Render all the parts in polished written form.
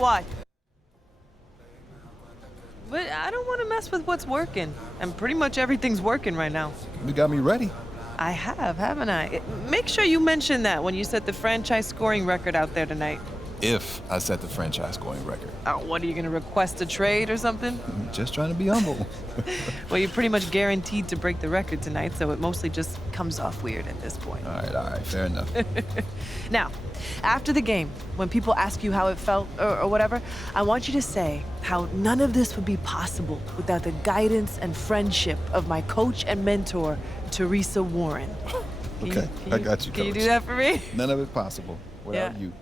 Why? But I don't want to mess with what's working. And pretty much everything's working right now. You got me ready. I have, haven't I? Make sure you mention that when you set the franchise scoring record out there tonight. If I set the franchise scoring record. Oh, what, are you going to request a trade or something? Just trying to be humble. Well, you're pretty much guaranteed to break the record tonight, so it mostly just comes off weird at this point. All right, fair enough. Now, after the game, when people ask you how it felt or whatever, I want you to say how none of this would be possible without the guidance and friendship of my coach and mentor, Teresa Warren. Okay, I got you, Can you Coach. do that for me? None of it possible without Yeah. you.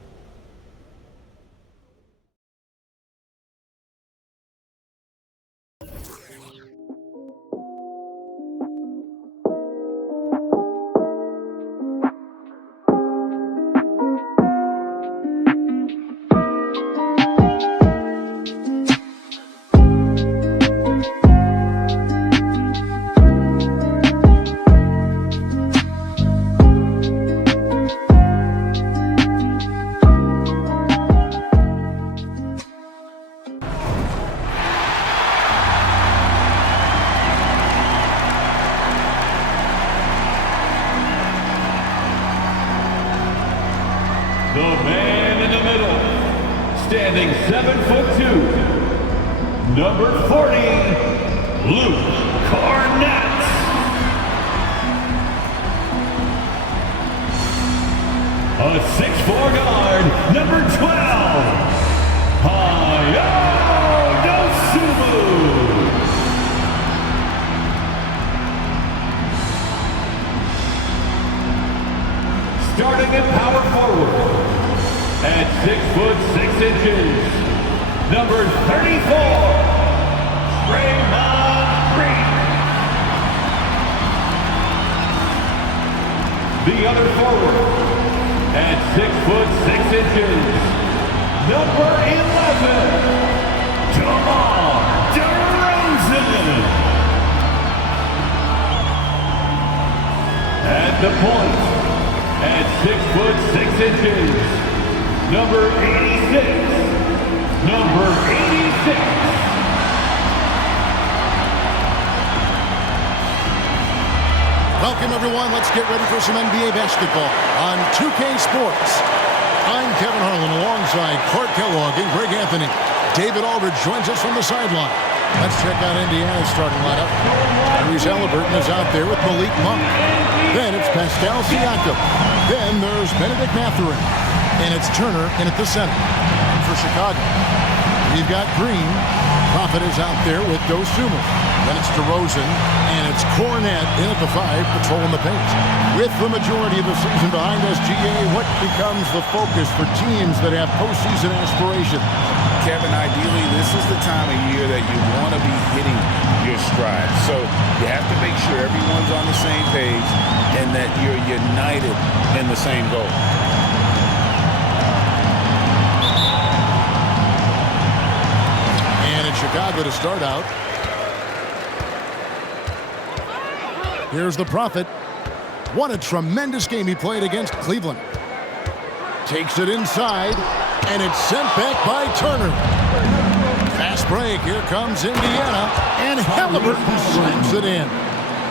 The man in the middle, standing 7'2", number 40, Luke Cornett. A 6'4" guard, number 12, Hayo Dosunmu. Starting at power forward, at 6'6", number 34, Draymond Green. The other forward, at 6'6", number 11, DeMar DeRozan. At the point, at 6'6", number 86, number 86. Welcome, everyone. Let's get ready for some NBA basketball on 2K Sports. I'm Kevin Harlan alongside Clark Kellogg and Greg Anthony. David Aldridge joins us from the sideline. Let's check out Indiana's starting lineup. Tyrese Halliburton is out there with Malik Monk. Then it's Pascal Siakam. Then there's Benedict Mathurin. And it's Turner in at the center. And for Chicago, we've got Green. Prophet is out there with Dosunmu. Then it's DeRozan. And it's Cornett in at the 5, patrolling the paint. With the majority of the season behind us, GA, what becomes the focus for teams that have postseason aspirations? Kevin, ideally, this is the time of year that you want to be hitting your stride. So you have to make sure everyone's on the same page and that you're united in the same goal. And it's Chicago to start out. Here's the Prophet. What a tremendous game he played against Cleveland. Takes it inside, and it's sent back by Turner. Fast break. Here comes Indiana, and Halliburton slams it in.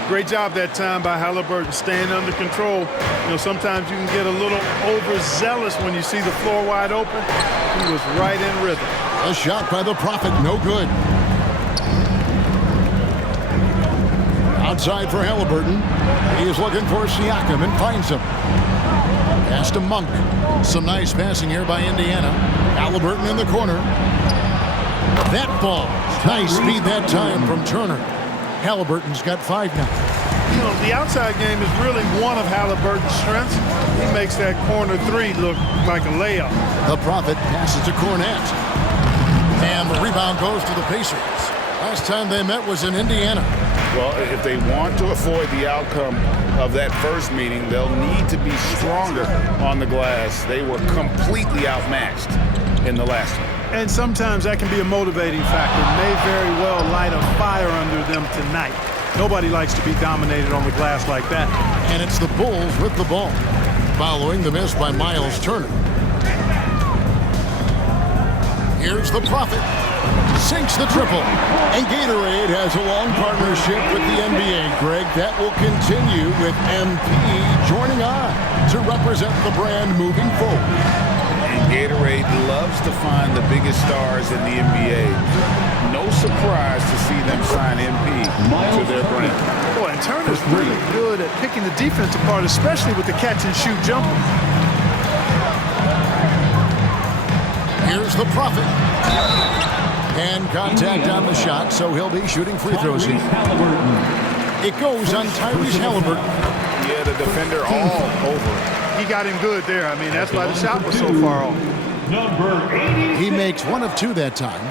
Great job that time by Halliburton, staying under control. You know, sometimes you can get a little overzealous when you see the floor wide open. He was right in rhythm. A shot by the Prophet, no good. Outside for Halliburton. He is looking for Siakam and finds him. Pass to Monk. Some nice passing here by Indiana. Halliburton in the corner. That ball. Nice speed that time from Turner. Halliburton's got 5 now. You know, the outside game is really one of Halliburton's strengths. He makes that corner 3 look like a layup. The Prophet passes to Cornett. And the rebound goes to the Pacers. Last time they met was in Indiana. Well, if they want to avoid the outcome of that first meeting, they'll need to be stronger on the glass. They were completely outmatched in the last one. And sometimes that can be a motivating factor. May very well light a fire under them tonight. Nobody likes to be dominated on the glass like that. And it's the Bulls with the ball, following the miss by Miles Turner. Here's the Prophet. Sinks the triple. And Gatorade has a long partnership with the NBA, Greg. That will continue with MP joining on to represent the brand moving forward. And Gatorade loves to find the biggest stars in the NBA. No surprise to see them sign MP to their brand. Boy, and Turner's really good at picking the defense apart, especially with the catch-and-shoot jumper. Here's the Prophet. And contact on the shot, so he'll be shooting free throws here. It goes on Tyrese Halliburton. Yeah, the defender all over. He got him good there. I mean, that's why the shot was so far off. Number 80. He makes 1 of 2 that time.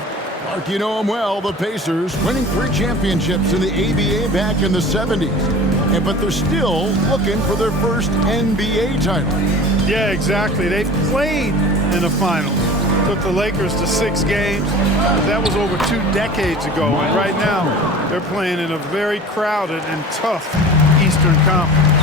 Mark, you know him well, the Pacers, winning 3 championships in the ABA back in the 70s. But they're still looking for their first NBA title. Yeah, exactly. They've played in the finals. Took the Lakers to 6 games. That was over 2 decades ago. And right now, they're playing in a very crowded and tough Eastern Conference.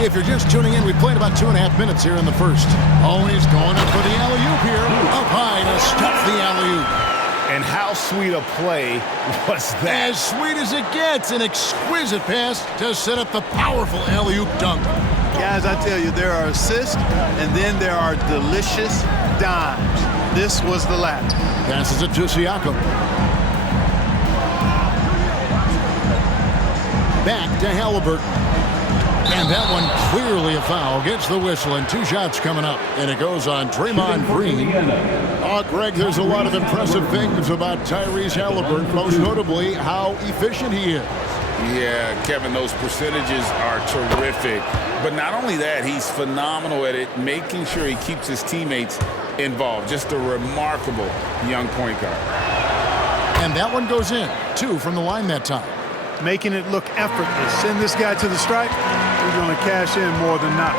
If you're just tuning in, we played about 2.5 minutes here in the first. Always going up for the alley-oop here. Up high to stuff the alley-oop. And how sweet a play was that? As sweet as it gets, an exquisite pass to set up the powerful alley-oop dunk. Guys, I tell you, there are assists, and then there are delicious dimes. This was the latter. Passes it to Siakam. Back to Halliburton. And that one clearly a foul. Gets the whistle, and 2 shots coming up. And it goes on Draymond Green. Oh, Greg, there's a lot of impressive things about Tyrese Halliburton, most notably how efficient he is. Yeah, Kevin, those percentages are terrific. But not only that, he's phenomenal at it, making sure he keeps his teammates involved. Just a remarkable young point guard. And that one goes in. 2 from the line that time. Making it look effortless. Send this guy to the stripe. He's going to cash in more than not.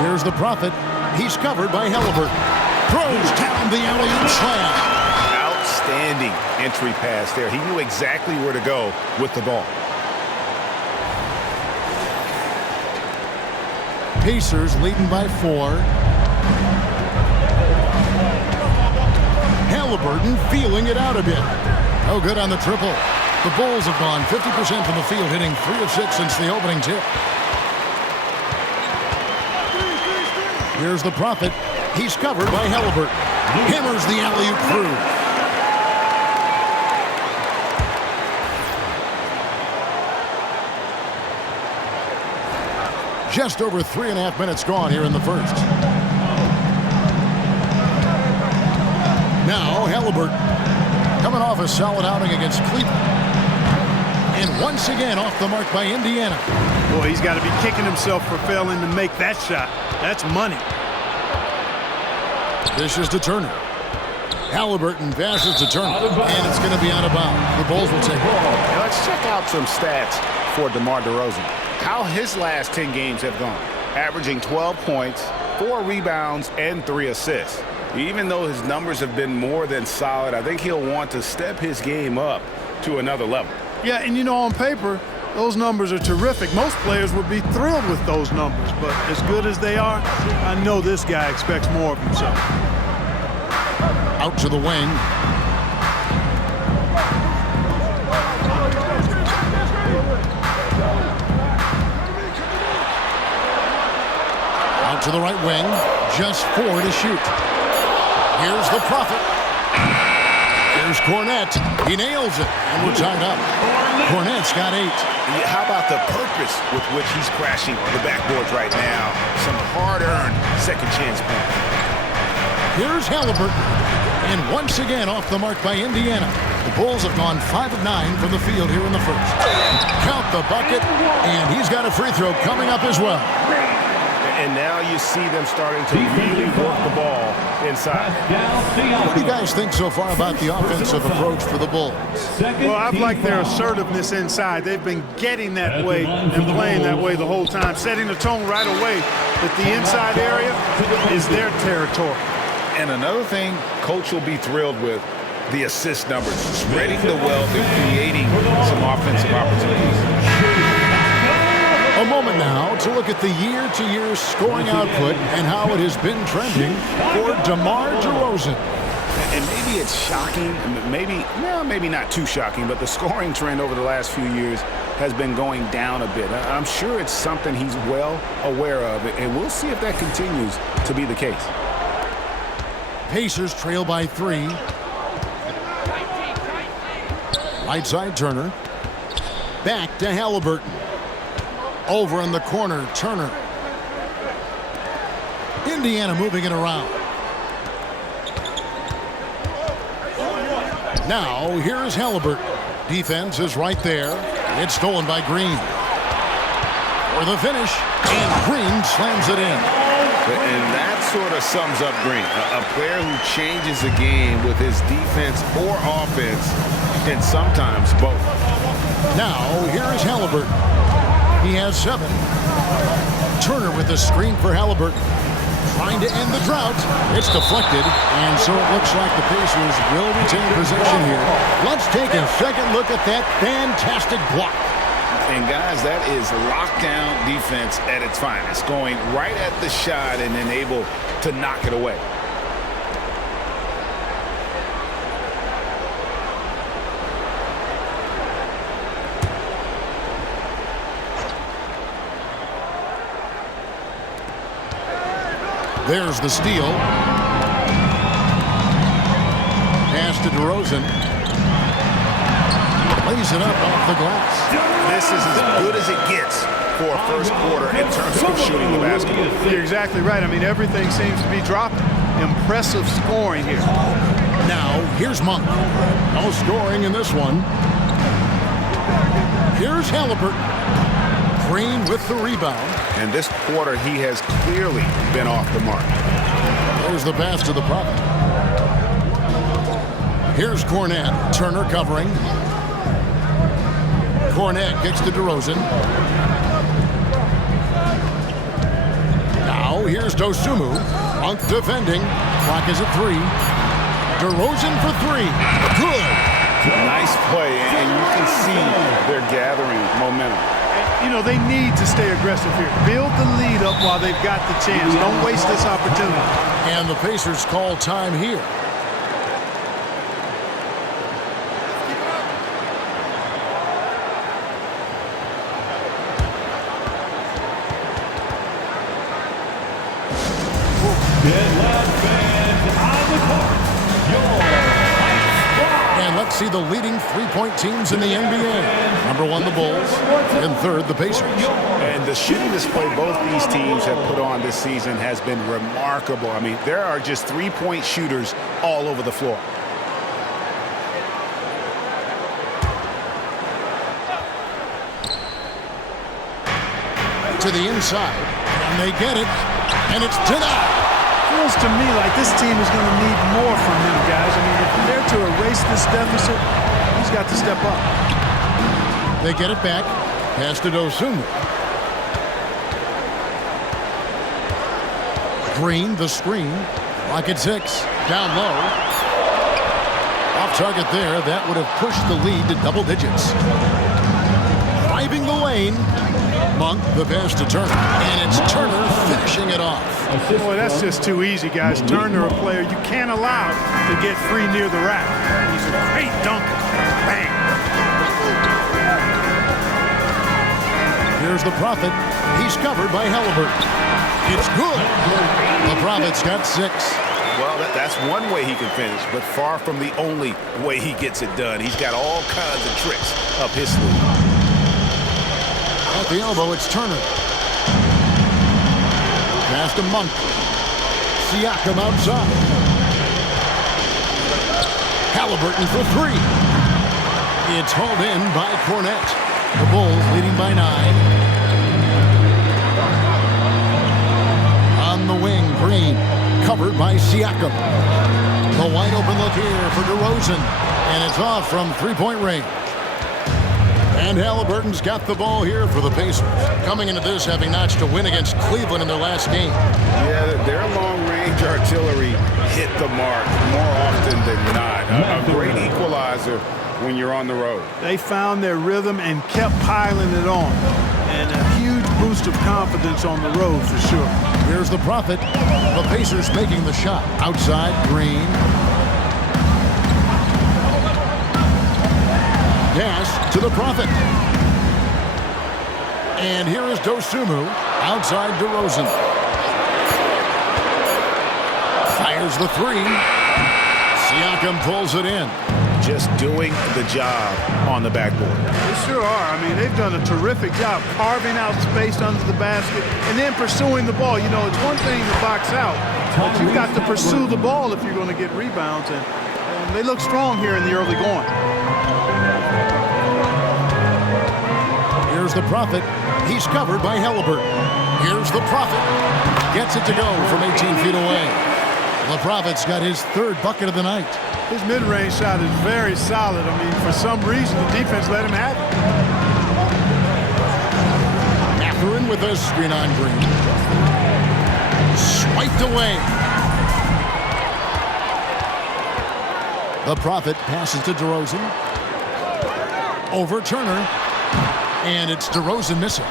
Here's the Prophet. He's covered by Halliburton. Throws down the alley-oop slam. Outstanding entry pass there. He knew exactly where to go with the ball. Pacers leading by 4. Halliburton feeling it out a bit. Oh, good on the triple. The Bulls have gone 50% from the field, hitting 3 of 6 since the opening tip. Here's the Prophet. He's covered by Halliburton. Hammers the alley-oop through. Just over 3.5 minutes gone here in the first. Now Halliburton coming off a solid outing against Cleveland. And once again off the mark by Indiana. Boy, he's got to be kicking himself for failing to make that shot. That's money. This is to Turner. Halliburton passes to Turner. And it's going to be out of bounds. The Bulls will take it. Now let's check out some stats for DeMar DeRozan. How his last 10 games have gone. Averaging 12 points, 4 rebounds, and 3 assists. Even though his numbers have been more than solid, I think he'll want to step his game up to another level. Yeah, and you know, on paper, those numbers are terrific. Most players would be thrilled with those numbers, but as good as they are, I know this guy expects more of himself. Out to the wing. Out to the right wing. Just 4 to shoot. Here's the Prophet. Here's Cornette. He nails it, and we're tied up. Cornette's got 8. How about the purpose with which he's crashing the backboards right now? Some hard-earned second chance points. Here's Halliburton. And once again off the mark by Indiana. The Bulls have gone 5 of 9 from the field here in the first. Count the bucket, and he's got a free throw coming up as well. And now you see them starting to really work the ball inside. What do you guys think so far about the offensive approach for the Bulls? Well, I've liked their assertiveness inside. They've been getting that way and playing that way the whole time, setting the tone right away that the inside area is their territory. And another thing Coach will be thrilled with, the assist numbers, spreading the wealth and creating some offensive opportunities. A moment And now to look at the year-to-year scoring output and how it has been trending for DeMar DeRozan. And maybe it's shocking, maybe not too shocking, but the scoring trend over the last few years has been going down a bit. I'm sure it's something he's well aware of, and we'll see if that continues to be the case. Pacers trail by 3. Right side, Turner. Back to Halliburton. Over in the corner, Turner. Indiana moving it around. Now, here's Halliburton. Defense is right there. It's stolen by Green. For the finish, and Green slams it in. And that sort of sums up Green, a player who changes the game with his defense or offense, and sometimes both. Now, here is Halliburton. He has 7. Turner with the screen for Halliburton. Trying to end the drought. It's deflected, and so it looks like the Pacers will retain possession here. Let's take a second look at that fantastic block. And guys, that is lockdown defense at its finest, going right at the shot and then able to knock it away. There's the steal. Pass to DeRozan. Lays it up off the glass. This is as good as it gets for a first quarter in terms of shooting the basketball. You're exactly right. I mean, everything seems to be dropping. Impressive scoring here. Now, here's Monk. No scoring in this one. Here's Halliburton. Green with the rebound. And this quarter, he has clearly been off the mark. There's the pass to the Prophet. Here's Cornette. Turner covering. Cornette kicks to DeRozan. Now here's Dosunmu. Monk defending. Clock is at 3. DeRozan for 3. Good. Nice play, and you can see they're gathering momentum. You know, they need to stay aggressive here. Build the lead up while they've got the chance. Don't waste this opportunity. And the Pacers call time here. And let's see the leading three-point teams in the NBA. Number 1, the Bulls. And 3rd, the Pacers. And the shooting display both these teams have put on this season has been remarkable. I mean, there are just three-point shooters all over the floor. To the inside. And they get it. And it's denied. Feels to me like this team is going to need more from him, guys. I mean, if they're to erase this deficit, he's got to step up. They get it back. Pass to Dosunmu. Green, the screen. Lock at 6. Down low. Off target there. That would have pushed the lead to double digits. Driving the lane. Monk, the pass to Turner. And it's Turner finishing it off. Boy, that's just too easy, guys. Turner, a player you can't allow to get free near the rack. He's a great dunker. Bang. Here's the Prophet. He's covered by Halliburton. It's good. The Prophet's got 6. Well, that's one way he can finish, but far from the only way he gets it done. He's got all kinds of tricks up his sleeve. At the elbow, it's Turner. Pass to Monk. Siakam outside. Halliburton for 3. It's hauled in by Cornette. The Bulls leading by 9. On the wing, Green. Covered by Siakam. The wide open look here for DeRozan. And it's off from three-point range. And Halliburton's got the ball here for the Pacers. Coming into this, having notched a win against Cleveland in their last game. Yeah, their long-range artillery hit the mark more often than not. A great equalizer when you're on the road. They found their rhythm and kept piling it on. And a huge boost of confidence on the road for sure. Here's the Prophet. The Pacers making the shot. Outside, Green. Pass to the Prophet. And here is Dosunmu. Outside, DeRozan. Fires the three. Siakam pulls it in. Just doing the job on the backboard. They sure are. I mean, they've done a terrific job carving out space under the basket and then pursuing the ball. You know, it's one thing to box out, but you've got to pursue the ball if you're going to get rebounds. And they look strong here in the early going. Here's the Prophet. He's covered by Halliburton. Here's the Prophet. Gets it to go from 18 feet away. The Prophet's got his third bucket of the night. His mid-range shot is very solid. I mean, for some reason, the defense let him have it. Mathurin with a screen on Green. Swiped away. The Prophet passes to DeRozan. Over Turner. And it's DeRozan missing.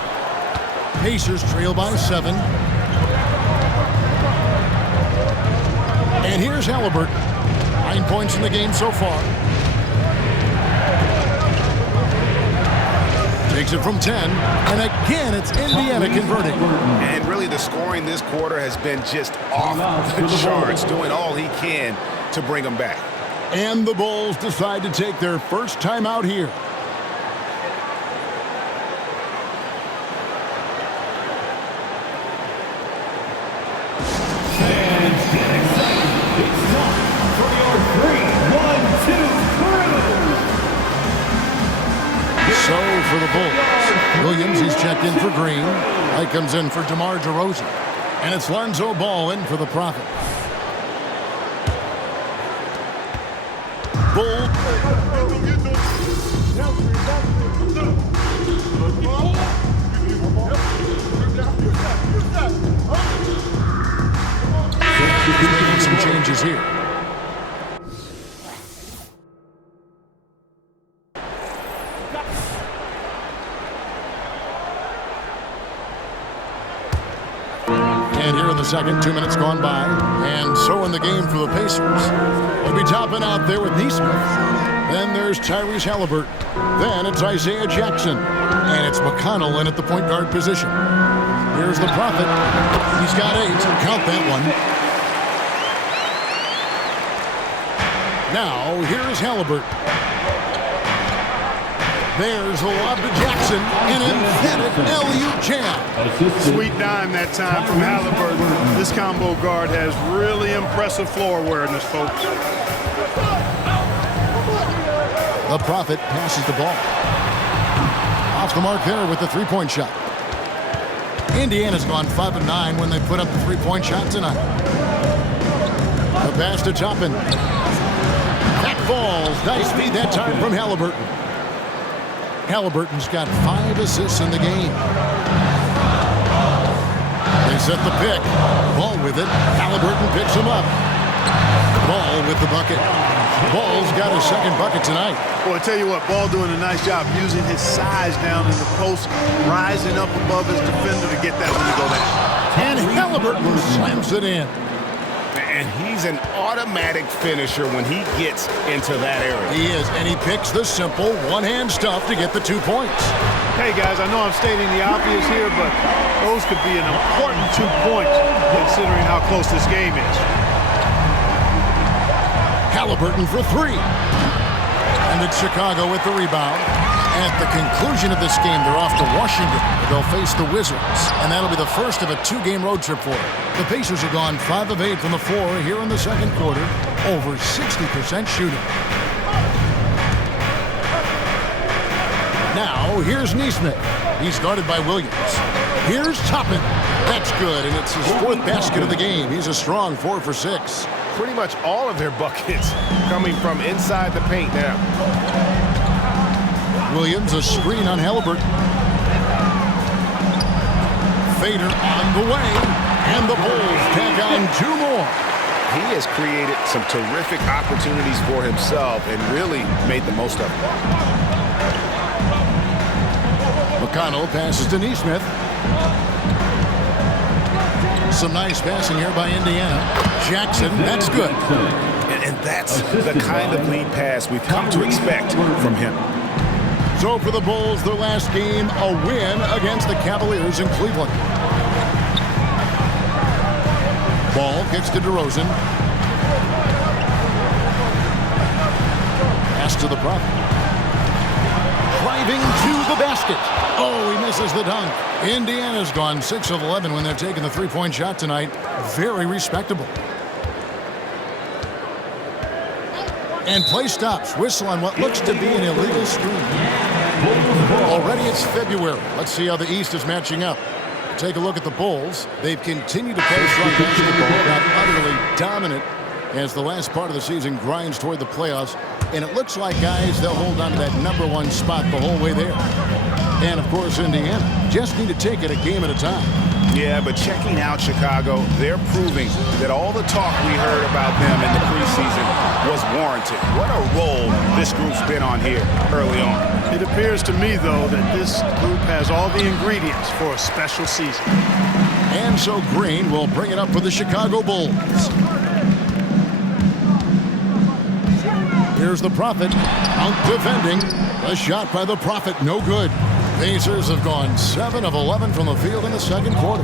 Pacers trail by 7. And here's Halliburton. 9 points in the game so far. Takes it from 10. And again, it's Indiana converting. And really, the scoring this quarter has been just off the charts, doing all he can to bring them back. And the Bulls decide to take their first time out here. For the Bulls. Williams, he's checked in for Green. Light comes in for DeMar DeRozan. And it's Lonzo Ball in for the Prophet. Bull. Making some changes here. Second, 2 minutes gone by, and so in the game for the Pacers. We'll be topping out there with Nesmith. Then there's Tyrese Halliburton. Then it's Isaiah Jackson, and it's McConnell in at the point guard position. Here's the Prophet. He's got 8. Count that one. Now here's Halliburton. There's a lob to Jackson, an emphatic LU jam. Sweet dime that time from Halliburton. This combo guard has really impressive floor awareness, folks. The Prophet passes the ball. Off the mark there with the three-point shot. Indiana's gone 5 of 9 when they put up the three-point shot tonight. The pass to Toppin. That falls. Nice feed that time from Halliburton. Halliburton's got 5 assists in the game. They set the pick. Ball with it. Halliburton picks him up. Ball with the bucket. Ball's got his second bucket tonight. Well, I tell you what, Ball doing a nice job using his size down in the post, rising up above his defender to get that one to go down. And Halliburton slams it in. And he's an automatic finisher when he gets into that area. He is, and he picks the simple one-hand stuff to get the 2 points. Hey, guys, I know I'm stating the obvious here, but those could be an important 2 points considering how close this game is. Halliburton for 3. And it's Chicago with the rebound. At the conclusion of this game, they're off to Washington. They'll face the Wizards, and that'll be the first of a 2-game road trip for them. The Pacers have gone 5 of 8 from the floor here in the second quarter, over 60% shooting. Now, here's Nesmith. He's guarded by Williams. Here's Toppin. That's good, and it's his 4th basket of the game. He's a strong 4 for 6. Pretty much all of their buckets coming from inside the paint now. Williams, a screen on Halliburton. Fader on the way, and the Bulls tack on 2 more. He has created some terrific opportunities for himself and really made the most of it. McConnell passes to Nesmith. Some nice passing here by Indiana. Jackson, that's good. And that's the kind of lead pass we've come to expect from him. So for the Bulls, their last game, a win against the Cavaliers in Cleveland. Ball gets to DeRozan. Pass to the Prophet. Driving to the basket. Oh, he misses the dunk. Indiana's gone 6 of 11 when they're taking the three-point shot tonight. Very respectable. And play stops. Whistle on what looks to be an illegal screen. Already it's February. Let's see how the East is matching up. Take a look at the Bulls. They've continued to play strong basketball, got utterly dominant as the last part of the season grinds toward the playoffs. And it looks like, guys, they'll hold on to that #1 spot the whole way there. And, of course, Indiana just need to take it a game at a time. Yeah, but checking out Chicago, they're proving that all the talk we heard about them in the preseason was warranted. What a role this group's been on here early on. It appears to me, though, that this group has all the ingredients for a special season. And so Green will bring it up for the Chicago Bulls. Here's the Prophet out defending. A shot by the Prophet, no good. Pacers have gone 7 of 11 from the field in the second quarter.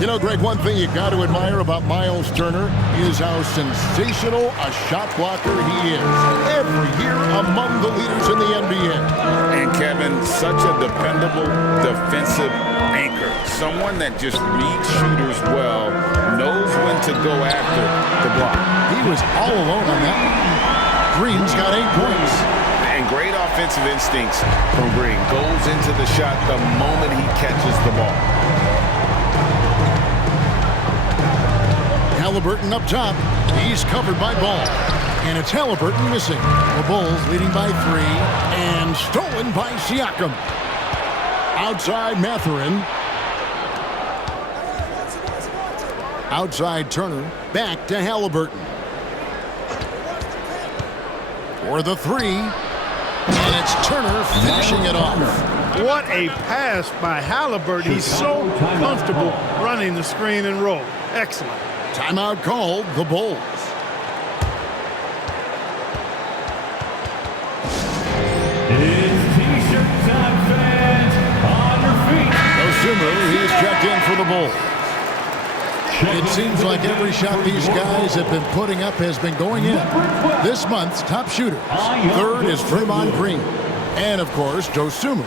You know, Greg, one thing you got to admire about Miles Turner is how sensational a shot blocker he is. Every year among the leaders in the NBA. And Kevin, such a dependable defensive anchor. Someone that just reads shooters well, knows when to go after the block. He was all alone on that one. Green's got 8 points. And great offensive instincts from Green. Goes into the shot the moment he catches the ball. Halliburton up top. He's covered by Ball. And it's Halliburton missing. The Bulls leading by 3. And stolen by Siakam. Outside Mathurin. Outside Turner. Back to Halliburton. For the 3. And it's Turner finishing it off. What a pass by Halliburton. He's so comfortable running the screen and roll. Excellent. Timeout called, the Bulls. It's T-shirt time, fans. On your feet. Dosunmu, he's checked in for the Bulls. It seems like every shot these guys have been putting up has been going in. This month's top shooters. Third is Draymond Green. And, of course, Dosunmu.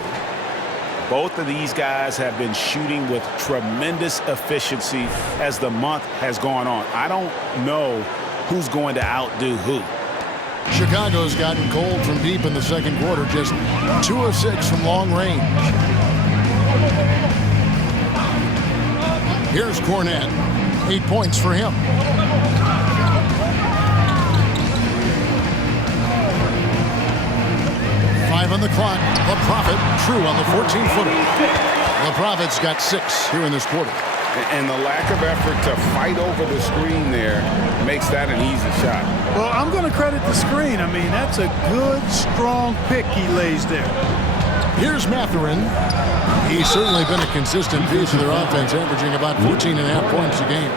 Both of these guys have been shooting with tremendous efficiency as the month has gone on. I don't know who's going to outdo who. Chicago's gotten cold from deep in the second quarter, just 2 of 6 from long range. Here's Cornette. 8 points for him. On the clock, the Prophet, true on the 14-footer. The Prophet's got 6 here in this quarter. And the lack of effort to fight over the screen there makes that an easy shot. Well, I'm going to credit the screen. I mean, that's a good, strong pick he lays there. Here's Mathurin. He's certainly been a consistent piece of their offense, averaging about 14.5 points a game.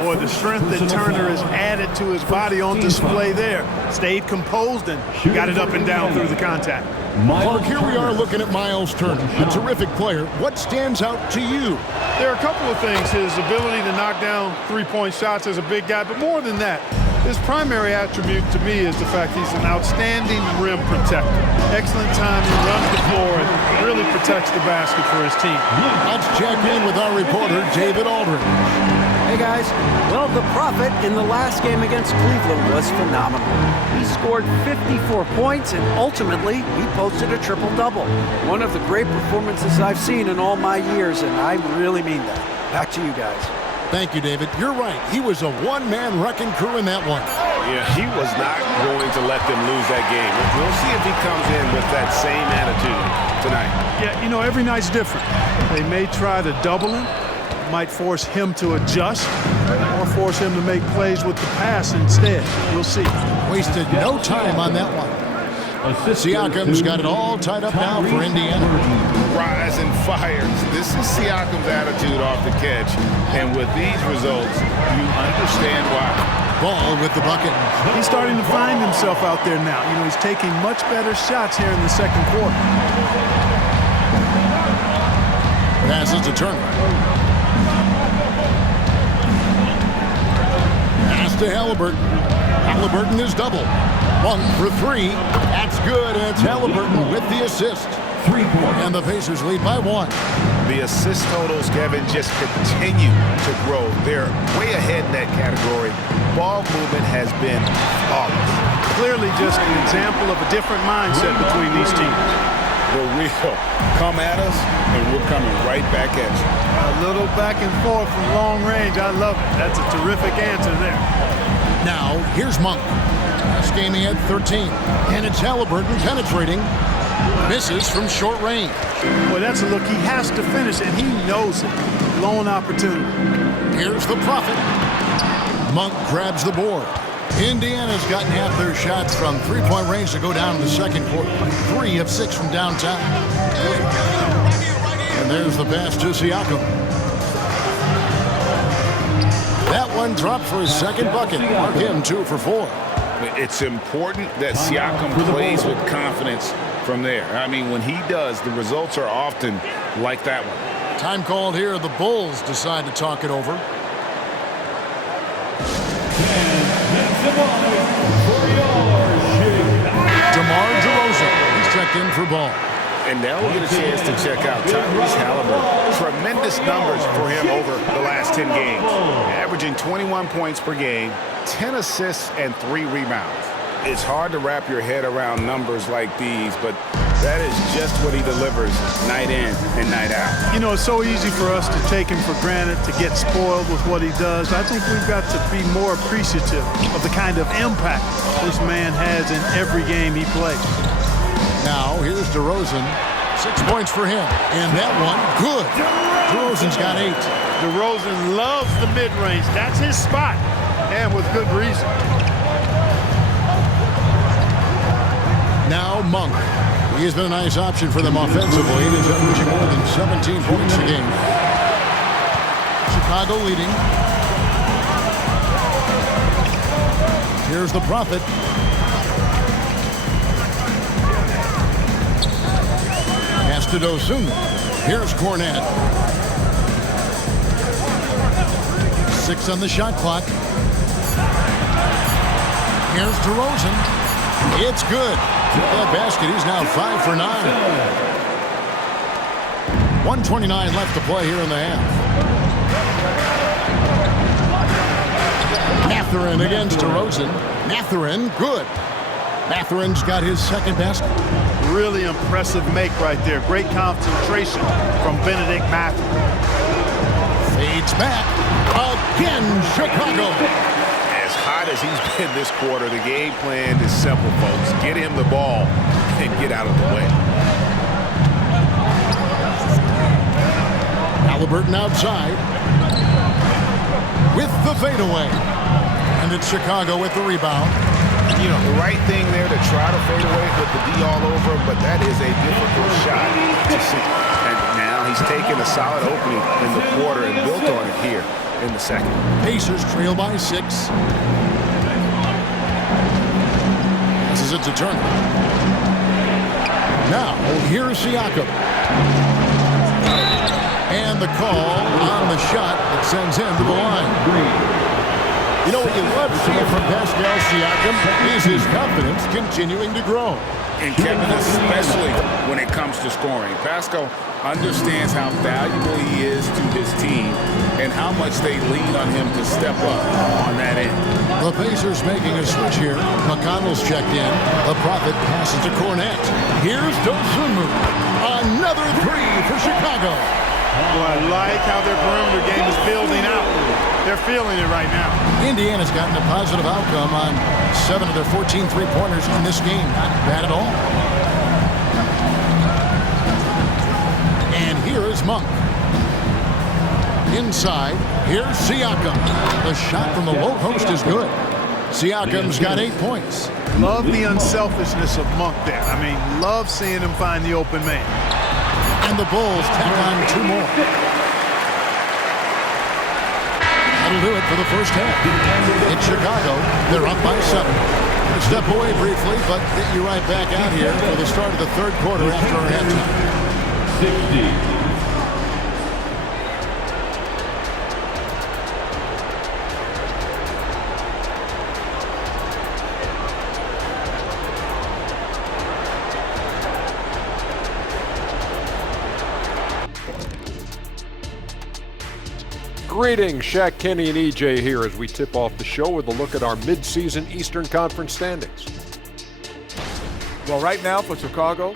Boy, the strength that Turner has added to his body on display there. Stayed composed and got it up and down through the contact. Mark, here we are looking at Miles Turner, a terrific player. What stands out to you? There are a couple of things. His ability to knock down three-point shots as a big guy, but more than that, his primary attribute to me is the fact he's an outstanding rim protector. Excellent time, he runs the floor and really protects the basket for his team. Let's check in with our reporter, David Aldridge. Hey guys, well, the Prophet in the last game against Cleveland was phenomenal. He scored 54 points and ultimately he posted a triple-double. One of the great performances I've seen in all my years, and I really mean that. Back to you guys. Thank you, David. You're right. He was a one-man wrecking crew in that one. Yeah, he was not going to let them lose that game. We'll see if he comes in with that same attitude tonight. Yeah, you know, every night's different. They may try to double him, might force him to adjust, or force him to make plays with the pass instead. We'll see. Wasted no time on that one. Siakam's got it all tied up now for Indiana. rise and fires. This is Siakam's attitude off the catch. And with these results, you understand why. Ball with the bucket. He's starting to find himself out there now. You know, he's taking much better shots here in the second quarter. Passes to Turner. Pass to Halliburton. Halliburton is double. Monk for three. That's good. And it's Halliburton with the assist. 3 points. And the Pacers lead by 1. The assist totals, Kevin, just continue to grow. They're way ahead in that category. Ball movement has been flawless. Clearly just an example of a different mindset between these teams. The real come at us, and we're coming right back at you. A little back and forth from long range. I love it. That's a terrific answer there. Now, here's Monk. Last game he had 13. And it's Halliburton penetrating. Misses from short range. Boy, that's a look he has to finish, and he knows it. Lone opportunity. Here's the Prophet. Monk grabs the board. Indiana's gotten half their shots from three-point range to go down in the second quarter. 3 of 6 from downtown. And there's the pass to Siakam. That one dropped for his second bucket. Mark him 2 for 4. It's important that Siakam plays with confidence from there. I mean, when he does, the results are often like that one. Time called here. The Bulls decide to talk it over. DeMar DeRozan. He's checked in for ball. And now we'll get a chance to check out Tyrese Halliburton. Tremendous numbers for him over the last 10 games. Averaging 21 points per game, 10 assists, and 3 rebounds. It's hard to wrap your head around numbers like these, but that is just what he delivers night in and night out. You know, it's so easy for us to take him for granted, to get spoiled with what he does. I think we've got to be more appreciative of the kind of impact this man has in every game he plays. Now, here's DeRozan. 6 points for him. And that one, good. DeRozan's got 8. DeRozan loves the mid-range. That's his spot, and with good reason. Now Monk. He has been a nice option for them offensively. He is averaging more than 17 points a game. Chicago leading. Here's the Prophet. Pass to Dosunmu. Here's Cornette. 6 on the shot clock. Here's DeRozan. It's good. That basket, he's now 5 for 9. 1:29 left to play here in the half. Mathurin against DeRozan. Mathurin, good. Mathurin's got his second basket. Really impressive make right there. Great concentration from Benedict Mathurin. Fades back. Again, Chicago. As hot as he's been this quarter, the game plan is simple, folks. Get him the ball and get out of the way. Halliburton outside with the fadeaway. And it's Chicago with the rebound. You know, the right thing there to try to fade away with the D all over, but that is a difficult shot to see. And now he's taken a solid opening in the quarter and built on it here in the second. Pacers trail by 6. Passes it to Turner. Now, here's Siakam. And the call on the shot that sends him to the line. You know what you love seeing from Pascal Siakam is his confidence continuing to grow. And Kevin, especially when it comes to scoring. Pascal understands how valuable he is to his team and how much they lean on him to step up on that end. The Pacers making a switch here. McConnell's checked in. The Prophet passes to Cornette. Here's Dosunmu. Another 3 for Chicago. Well, I like how their perimeter game is building out. They're feeling it right now. Indiana's gotten a positive outcome on 7 of their 14 three-pointers in this game. Not bad at all. And here is Monk. Inside, here's Siakam. The shot from the low post is good. Siakam's got 8 points. Love the unselfishness of Monk there. I mean, love seeing him find the open man. And the Bulls tack on 2 more. That'll do it for the first half. In Chicago, they're up by 7. We'll step away briefly, but get you right back out here for the start of the third quarter after our halftime. 60. Greetings, Shaq Kenny and EJ here as we tip off the show with a look at our mid-season Eastern Conference standings. Well, right now for Chicago,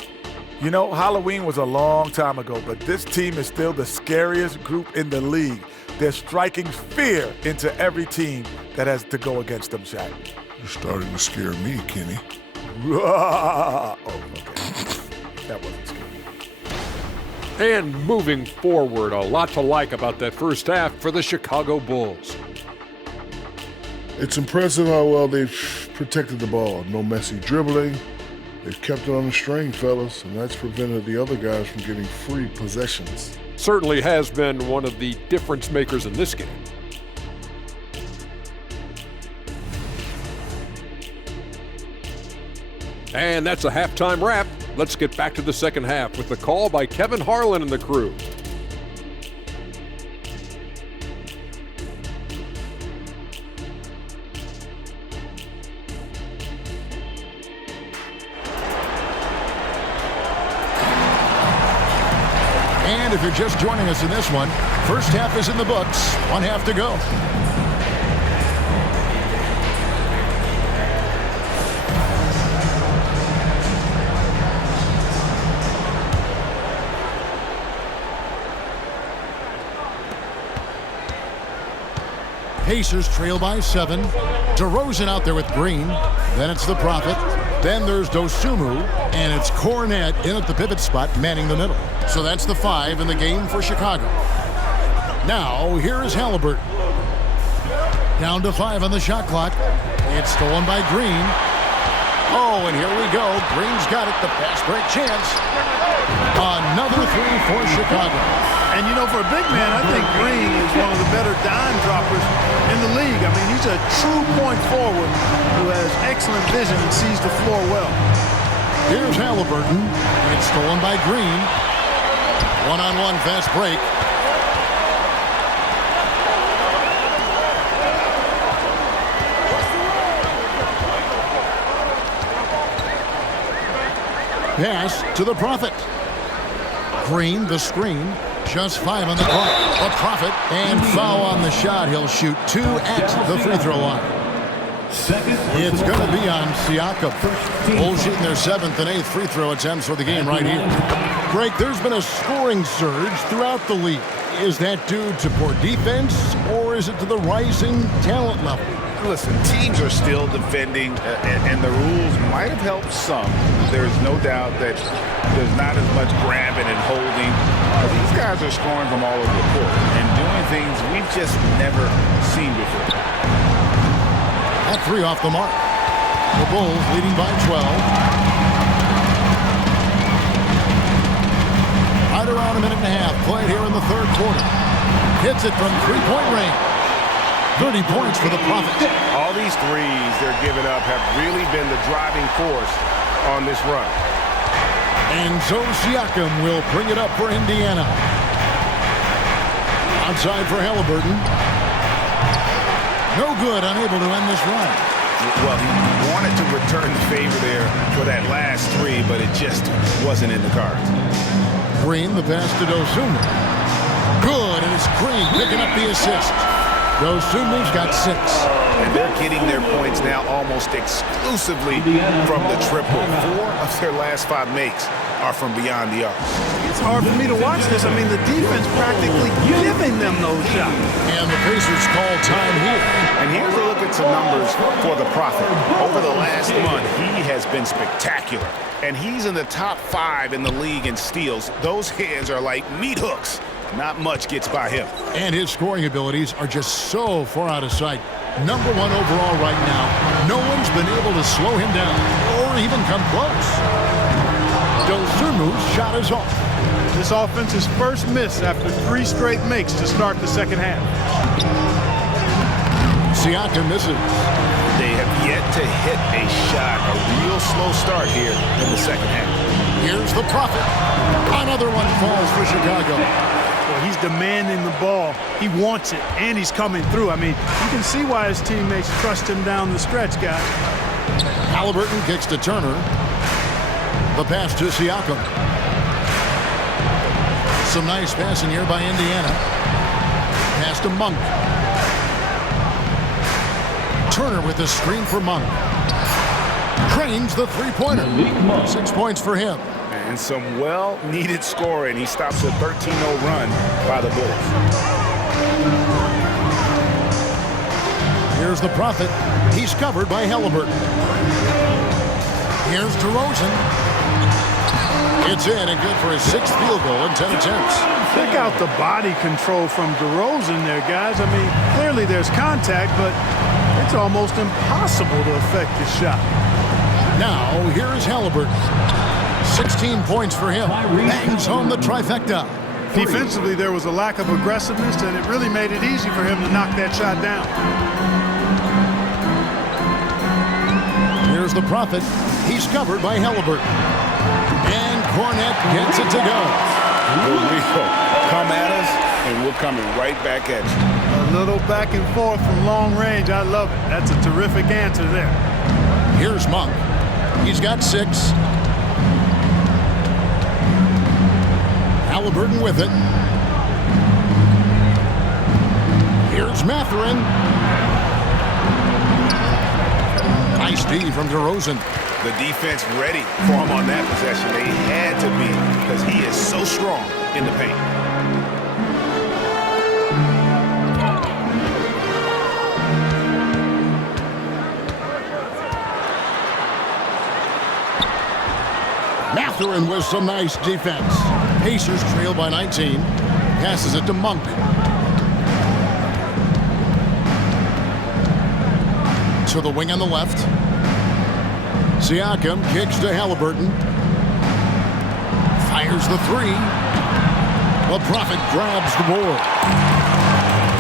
you know, Halloween was a long time ago, but this team is still the scariest group in the league. They're striking fear into every team that has to go against them, Shaq. You're starting to scare me, Kenny. Oh, okay. That wasn't scary. And moving forward, a lot to like about that first half for the Chicago Bulls. It's impressive how well they've protected the ball. No messy dribbling. They've kept it on the string, fellas, and that's prevented the other guys from getting free possessions. Certainly has been one of the difference makers in this game. And that's a halftime wrap. Let's get back to the second half with the call by Kevin Harlan and the crew. And if you're just joining us in this one, first half is in the books. 1 half to go. Pacers trail by 7. DeRozan out there with Green. Then it's the Prophet. Then there's Dosunmu. And it's Cornette in at the pivot spot, manning the middle. So that's the 5 in the game for Chicago. Now, here is Halliburton. Down to 5 on the shot clock. It's stolen by Green. Oh, and here we go. Green's got it. The fast break chance. Another 3 for Chicago. And, you know, for a big man, I think Green is one of the better dime droppers in the league. I mean, he's a true point forward who has excellent vision and sees the floor well. Here's Halliburton. It's stolen by Green. One-on-one fast break. Pass to the Prophet. Green, the screen. Just 5 on the clock. A Prophet and foul on the shot. He'll shoot 2 at the free throw line. It's going to be on Siakam. Bulls shooting their 7th and 8th free throw attempts for the game right here. Greg, there's been a scoring surge throughout the league. Is that due to poor defense, or is it to the rising talent level? Listen, teams are still defending, and the rules might have helped some. There's no doubt that there's not as much grabbing and holding. These guys are scoring from all over the court and doing things we've just never seen before. That 3 off the mark. The Bulls leading by 12. Right around a minute and a half played here in the third quarter. Hits it from three-point range. 30 points for the Prophet. All these threes they're giving up have really been the driving force on this run. And so Siakam will bring it up for Indiana. Outside for Halliburton. No good, unable to end this run. Well, he wanted to return the favor there for that last 3, but it just wasn't in the cards. Green, the pass to Dosunmu. Good, and it's Green picking up the assist. Dosunmu's got 6. And they're getting their points now almost exclusively from the triple. 4 of their last 5 makes are from beyond the arc. It's hard for me to watch this. I mean, the defense practically giving them those shots. And the Pacers call time here. And here's a look at some numbers for the Prophet. Over the last month, he has been spectacular. And he's in the top 5 in the league in steals. Those hands are like meat hooks. Not much gets by him. And his scoring abilities are just so far out of sight. Number 1 overall right now. No one's been able to slow him down or even come close. Dosunmu's shot is off. The This offense's first miss after 3 straight makes to start the second half. Siakam misses. They have yet to hit a shot, a real slow start here in the second half. Here's the Prophet. Another one falls for Chicago. Well, he's demanding the ball. He wants it, and he's coming through. I mean, you can see why his teammates trust him down the stretch, guys. Halliburton kicks to Turner. The pass to Siakam. Some nice passing here by Indiana. Pass to Monk. Turner with the screen for Monk. Cranes the three-pointer. 6 points for him. And some well-needed scoring. He stops a 13-0 run by the Bulls. Here's the Prophet. He's covered by Halliburton. Here's DeRozan. It's in and good for his 6th field goal in 10 attempts. Check out the body control from DeRozan there, guys. I mean, clearly there's contact, but it's almost impossible to affect the shot. Now, here is Halliburton. 16 points for him. Hangs home the trifecta. Defensively, there was a lack of aggressiveness, and it really made it easy for him to knock that shot down. Here's the Prophet. He's covered by Halliburton. And Cornette gets it to go. Come at us, and we're coming right back at you. A little back and forth from long range. I love it. That's a terrific answer there. Here's Monk. He's got 6. Halliburton with it. Here's Mathurin. Nice D from DeRozan. The defense ready for him on that possession. They had to be because he is so strong in the paint. Mathurin with some nice defense. Pacers trail by 19. Passes it to Monk. To the wing on the left. Siakam kicks to Halliburton. Fires the 3. The Prophet grabs the board.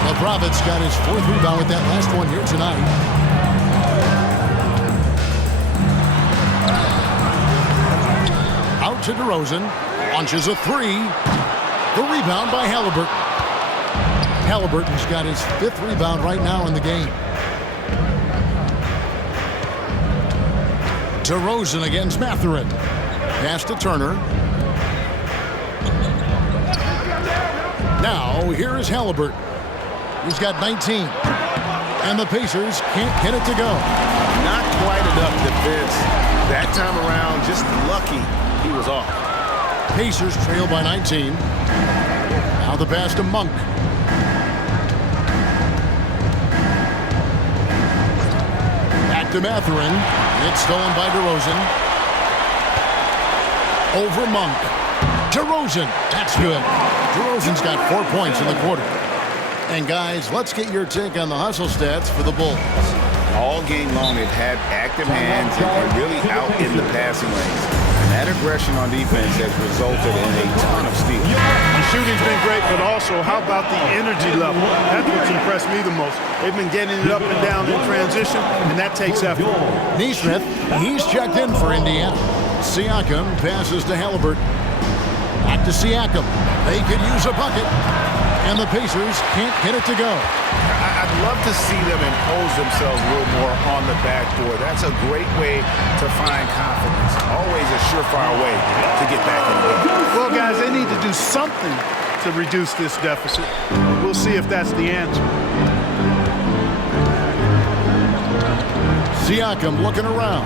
The Prophet's got his 4th rebound with that last one here tonight. Out to DeRozan. Launches a 3. The rebound by Halliburton. Halliburton's got his 5th rebound right now in the game. DeRozan against Mathurin. Pass to Turner. Now, here is Halliburton. He's got 19. And the Pacers can't get it to go. Not quite enough defense. That time around, just lucky he was off. Pacers trail by 19. Now the pass to Monk. Back to Mathurin. It's stolen by DeRozan. Over Monk. DeRozan. That's good. DeRozan's got 4 points in the quarter. And guys, let's get your take on the hustle stats for the Bulls. All game long, they've had active hands and really out in the passing lanes. And that aggression on defense has resulted in a ton of steals. The shooting's been great, but also how about the energy level? That's what's impressed me the most. They've been getting it up and down in transition, and that takes effort. Nesmith, he's checked in for Indiana. Siakam passes to Halliburton. Back to Siakam. They could use a bucket. And the Pacers can't get it to go. I'd love to see them impose themselves a little more on the backdoor. That's a great way to find confidence. Always a surefire way to get back in the game. Well, guys, they need to do something to reduce this deficit. We'll see if that's the answer. Siakam looking around.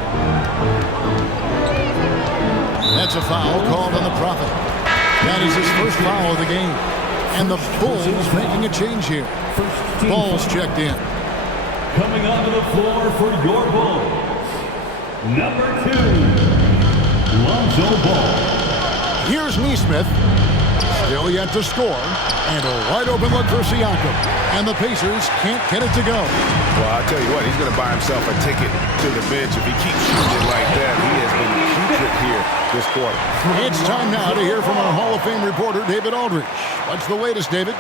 That's a foul called on the Prophet. That is his first foul of the game. And the Bulls making a change here. Bulls checked in. Coming onto the floor for your Bulls, number 2, Lonzo Ball. Here's Nesmith. Still yet to score. And a wide open look for Siakam. And the Pacers can't get it to go. Well, I'll tell you what, he's going to buy himself a ticket to the bench if he keeps shooting it like that. He has been putrid it here this quarter. It's time now to hear from our Hall of Fame reporter, David Aldridge. What's the latest, David?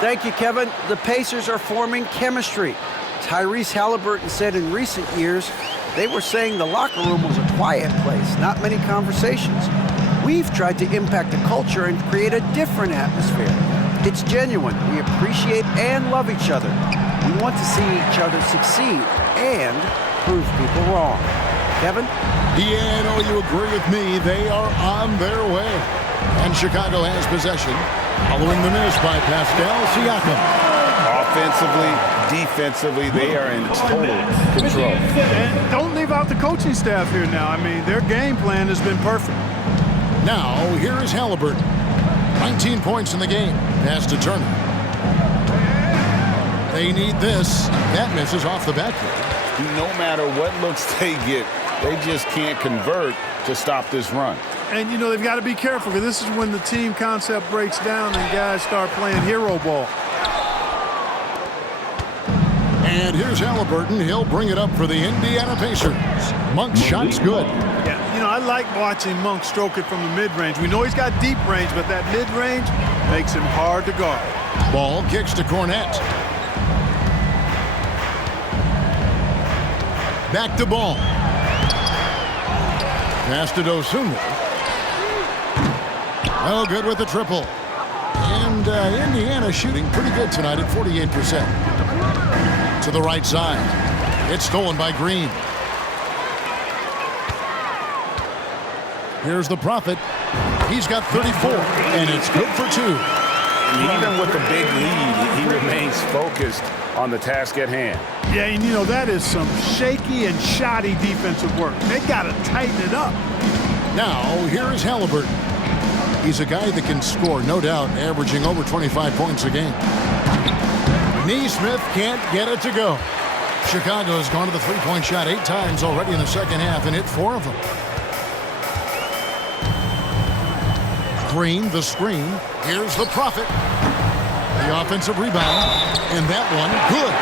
Thank you, Kevin. The Pacers are forming chemistry. Tyrese Halliburton said in recent years they were saying the locker room was a quiet place, not many conversations. We've tried to impact the culture and create a different atmosphere. It's genuine. We appreciate and love each other. We want to see each other succeed and prove people wrong. Kevin? Yeah, I know you agree with me. They are on their way. And Chicago has possession following the miss by Pascal Siakam. Offensively, defensively, they are in total control. And don't leave out the coaching staff here now. I mean, their game plan has been perfect. Now, here is Halliburton. 19 points in the game. Pass to Turner. They need this. That misses off the backboard. No matter what looks they get, they just can't convert to stop this run. And, you know, they've got to be careful because this is when the team concept breaks down and guys start playing hero ball. And here's Halliburton. He'll bring it up for the Indiana Pacers. Monk's shot's good. Yeah, you know, I like watching Monk stroke it from the mid-range. We know he's got deep range, but that mid-range makes him hard to guard. Ball kicks to Cornette. Back to Ball. Pass to Dosunmu. Oh, good with the triple. And Indiana shooting pretty good tonight at 48%. To the right side. It's stolen by Green. Here's the Prophet. He's got 34, and it's good for 2. And even with the big lead, he remains focused on the task at hand. Yeah, and you know, that is some shaky and shoddy defensive work. They got to tighten it up. Now, here is Halliburton. He's a guy that can score, no doubt, averaging over 25 points a game. Neesmith can't get it to go. Chicago's gone to the three-point shot 8 times already in the second half and hit 4 of them. Green, the screen. Here's the Prophet. The offensive rebound. And that one, good.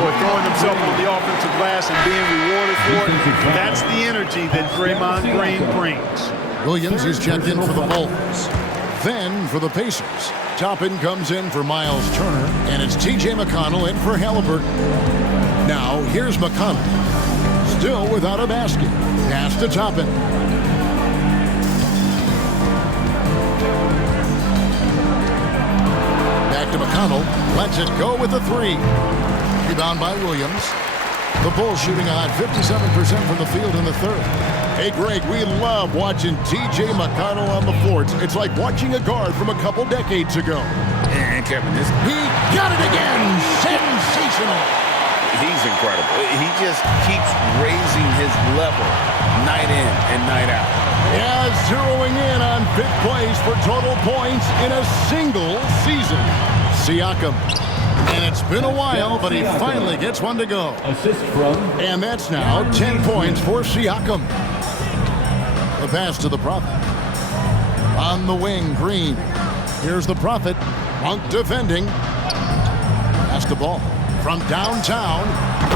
Boy, throwing himself on the offensive glass and being rewarded for it, that's the energy that Draymond Green brings. Williams is checked in for the Bulls. Then for the Pacers. Toppin comes in for Miles Turner, and it's T.J. McConnell in for Halliburton. Now, here's McConnell. Still without a basket. Pass to Toppin. Back to McConnell. Lets it go with the 3. Rebound by Williams. The Bulls shooting a hot 57% from the field in the third. Hey, Greg, we love watching T.J. McConnell on the floor. It's like watching a guard from a couple decades ago. And Kevin, he got it again. Sensational. He's incredible. He just keeps raising his level night in and night out. Yeah, zeroing in on big plays for total points in a single season. Siakam. And it's been a while, but he finally gets one to go. Assist from. And that's now 10 points for Siakam. The pass to the Prophet. On the wing, Green. Here's the Prophet. Monk defending. Pass the ball from downtown.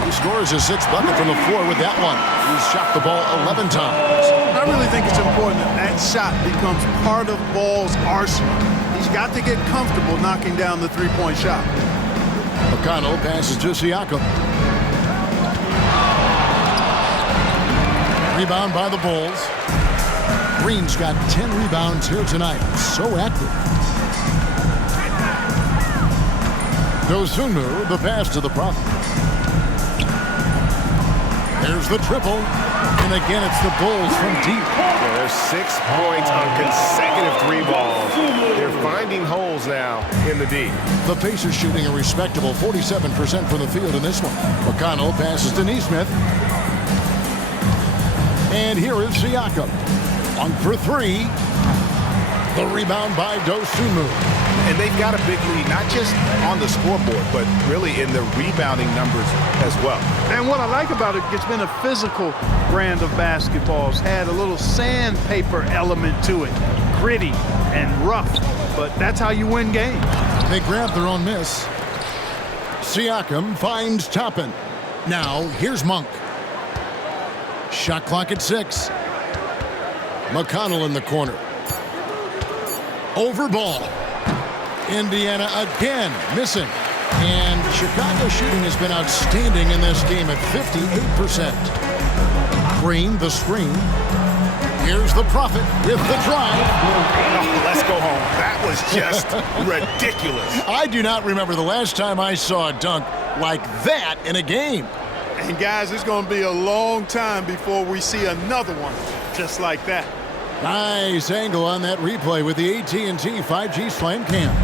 He scores his 6th bucket from the floor with that one. He's shot the ball 11 times. I really think it's important that shot becomes part of Ball's arsenal. He's got to get comfortable knocking down the three-point shot. McConnell passes to Siakam. Rebound by the Bulls. Green's got 10 rebounds here tonight. So active. Dosunmu, the pass to the Prophet. There's the triple. And again, it's the Bulls from deep. Yeah, there's 6 points on consecutive 3 balls. They're finding holes now in the D. The Pacers shooting a respectable 47% from the field in this one. McConnell passes to Neesmith. And here is Siakam. On for 3. The rebound by Dosunmu. And they've got a big lead, not just on the scoreboard, but really in the rebounding numbers as well. And what I like about it, it's been a physical brand of basketball. It's had a little sandpaper element to it. Gritty and rough, but that's how you win games. They grab their own miss. Siakam finds Toppin. Now, here's Monk. Shot clock at 6. McConnell in the corner. Over ball. Indiana again missing. And Chicago shooting has been outstanding in this game at 58%. Green, the screen. Here's the Prophet with the drive. Oh, let's go home. That was just ridiculous. I do not remember the last time I saw a dunk like that in a game. And guys, it's going to be a long time before we see another one just like that. Nice angle on that replay with the AT&T 5G Slam Cam.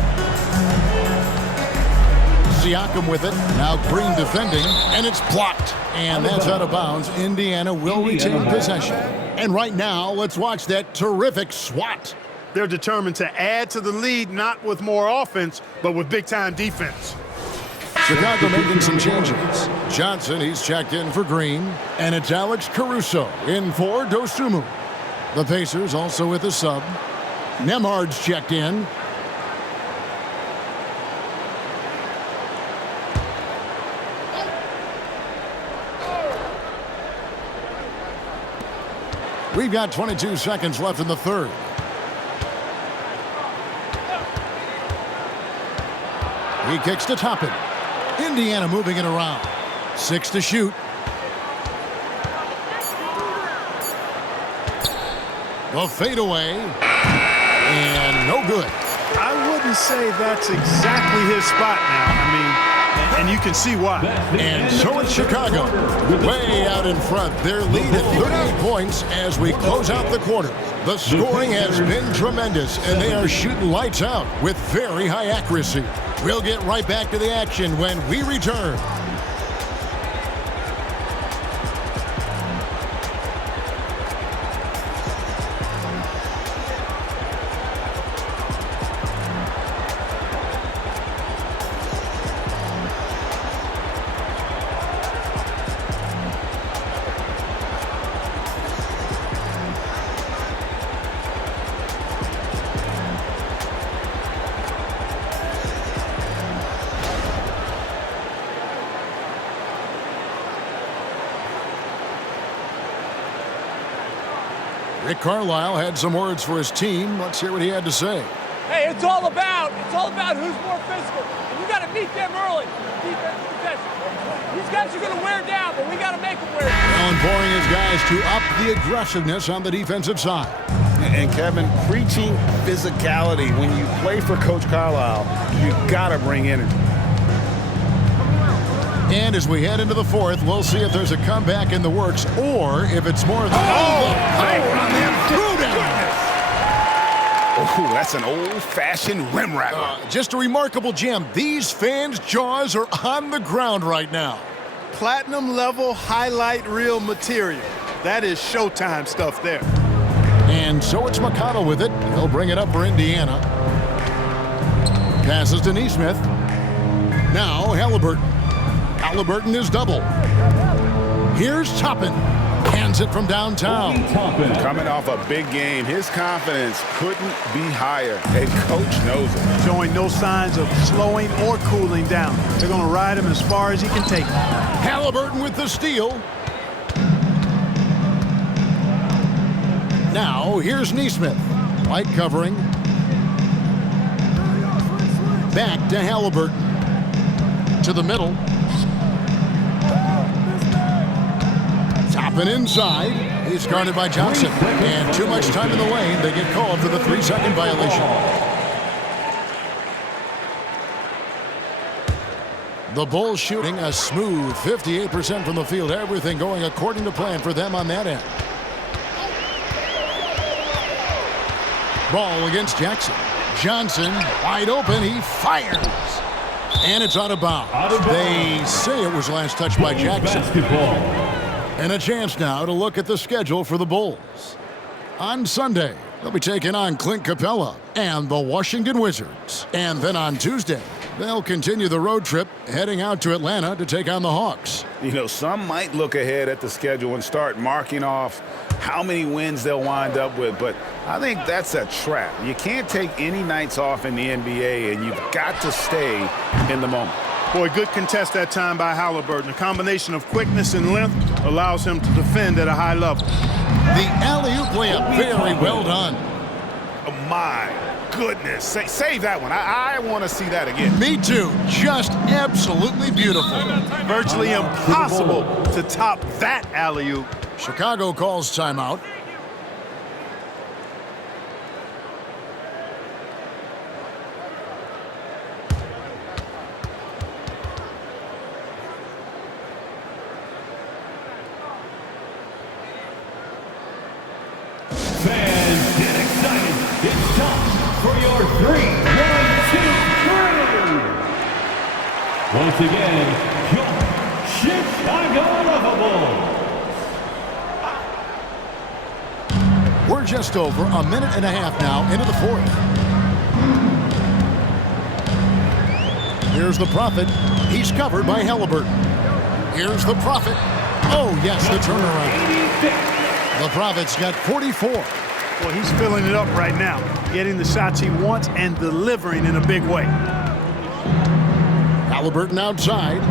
Siakam with it. Now Green defending, and it's blocked. And that's out of bounds. Indiana will retain possession. And right now, let's watch that terrific swat. They're determined to add to the lead, not with more offense, but with big-time defense. Chicago making some changes. Johnson, he's checked in for Green. And it's Alex Caruso in for Dosunmu. The Pacers also with a sub. Nembhard's checked in. We've got 22 seconds left in the third. He kicks to Toppin. Indiana moving it around. 6 to shoot. The fadeaway. And no good. I wouldn't say that's exactly his spot now. I mean, and you can see why. And so it's Chicago, way out in front. Their lead at 38 points as we close out the quarter. The scoring has been tremendous, and they are shooting lights out with very high accuracy. We'll get right back to the action when we return. Rick Carlisle had some words for his team. Let's hear what he had to say. Hey, it's all about who's more physical. And you got to beat them early. Defensive possession. These guys are going to wear down, but we got to make them wear down. Allen pouring his guys to up the aggressiveness on the defensive side. And Kevin, preaching physicality. When you play for Coach Carlisle, you got to bring energy. And as we head into the fourth, we'll see if there's a comeback in the works or if it's more than the power on that throwdown. Oh, that's an old-fashioned rim rattler. Just a remarkable gem. These fans' jaws are on the ground right now. Platinum level highlight reel material. That is Showtime stuff there. And so it's McConnell with it. He'll bring it up for Indiana. Passes to Nesmith. Now Halliburton. Halliburton is double. Here's Toppin. Hands it from downtown. Coming off a big game, his confidence couldn't be higher, and Coach knows it. Showing no signs of slowing or cooling down. They're going to ride him as far as he can take him. Halliburton with the steal. Now here's Nesmith. White covering. Back to Halliburton. To the middle. Toppin inside. He's guarded by Johnson. And too much time in the lane. They get called for the 3-second violation. The Bulls shooting a smooth 58% from the field. Everything going according to plan for them on that end. Ball against Jackson. Johnson wide open. He fires. And it's out of bounds. They say it was last touched by Jackson. And a chance now to look at the schedule for the Bulls. On Sunday, they'll be taking on Clint Capella and the Washington Wizards. And then on Tuesday, they'll continue the road trip heading out to Atlanta to take on the Hawks. You know, some might look ahead at the schedule and start marking off how many wins they'll wind up with, but I think that's a trap. You can't take any nights off in the NBA, and you've got to stay in the moment. Boy, good contest that time by Halliburton. A combination of quickness and length allows him to defend at a high level. The alley-oop layup, very well done. Oh, my goodness. Save that one. I want to see that again. Me too. Just absolutely beautiful. Virtually impossible to top that alley-oop. Chicago calls timeout. Fans, get excited. It's time for your 3, 1, 2, 3. Once again, your Chicago Bulls. We're just over a minute and a half now into the fourth. Here's the Prophet. He's covered by Halliburton. Here's the Prophet. Oh, yes, the turnaround. The Prophet's got 44. Well, he's filling it up right now, getting the shots he wants and delivering in a big way. Halliburton outside.